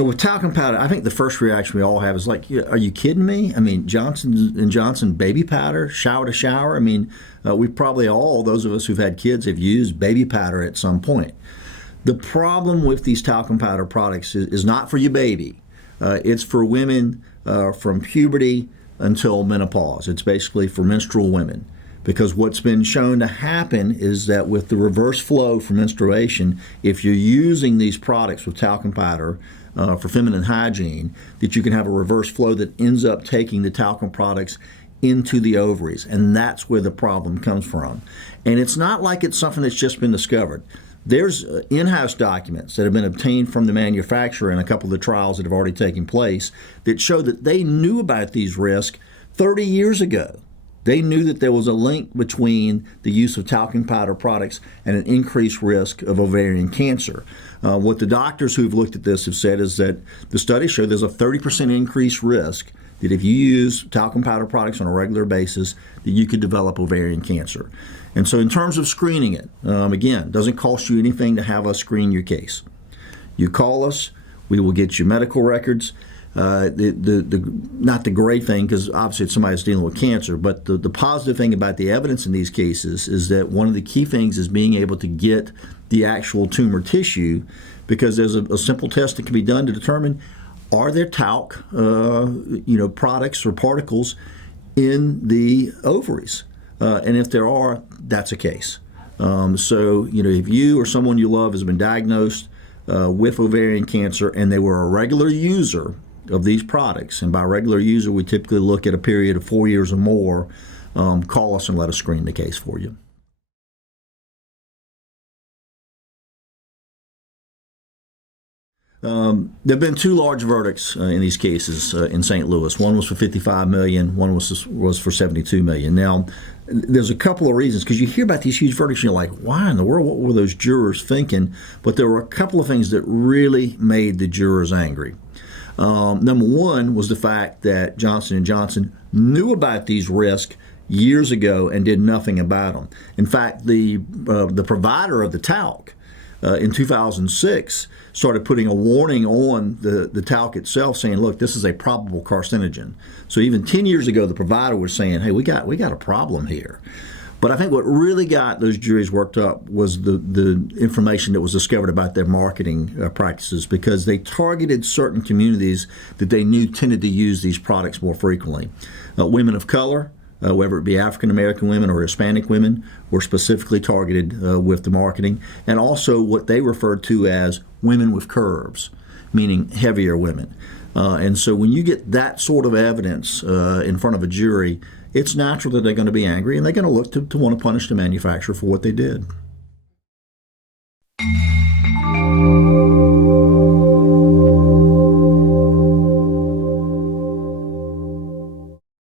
with talcum powder, I think the first reaction we all have is like, are you kidding me? I mean, Johnson & Johnson baby powder, shower to shower. I mean, we probably all, those of us who've had kids, have used baby powder at some point. The problem with these talcum powder products is not for your baby. It's for women from puberty until menopause. It's basically for menstrual women. Because what's been shown to happen is that with the reverse flow for menstruation, if you're using these products with talcum powder for feminine hygiene, that you can have a reverse flow that ends up taking the talcum products into the ovaries. And that's where the problem comes from. And it's not like it's something that's just been discovered. There's in-house documents that have been obtained from the manufacturer in a couple of the trials that have already taken place that show that they knew about these risks 30 years ago. They knew that there was a link between the use of talcum powder products and an increased risk of ovarian cancer. What the doctors who've looked at this have said is that the studies show there's a 30% increased risk that if you use talcum powder products on a regular basis, that you could develop ovarian cancer. And so in terms of screening it, again, it doesn't cost you anything to have us screen your case. You call us, we will get you medical records. Not the great thing, because obviously it's somebody that's dealing with cancer, but the positive thing about the evidence in these cases is that one of the key things is being able to get the actual tumor tissue, because there's a simple test that can be done to determine, are there talc products or particles in the ovaries? And if there are, that's a case. So if you or someone you love has been diagnosed with ovarian cancer and they were a regular user of these products, and by regular user we typically look at a period of 4 years or more, call us and let us screen the case for you. There have been two large verdicts in these cases in St. Louis. One was for $55 million, one was for $72 million. Now, there's a couple of reasons, because you hear about these huge verdicts and you're like, why in the world, what were those jurors thinking? But there were a couple of things that really made the jurors angry. Number one was the fact that Johnson & Johnson knew about these risks years ago and did nothing about them. In fact, the provider of the talc in 2006 started putting a warning on the talc itself, saying, look, this is a probable carcinogen. So even 10 years ago, the provider was saying, hey, we got a problem here. But I think what really got those juries worked up was the information that was discovered about their marketing practices, because they targeted certain communities that they knew tended to use these products more frequently. Women of color, whether it be African American women or Hispanic women, were specifically targeted with the marketing, and also what they referred to as women with curves, meaning heavier women. And so when you get that sort of evidence in front of a jury, it's natural that they're going to be angry and they're going to look to want to punish the manufacturer for what they did.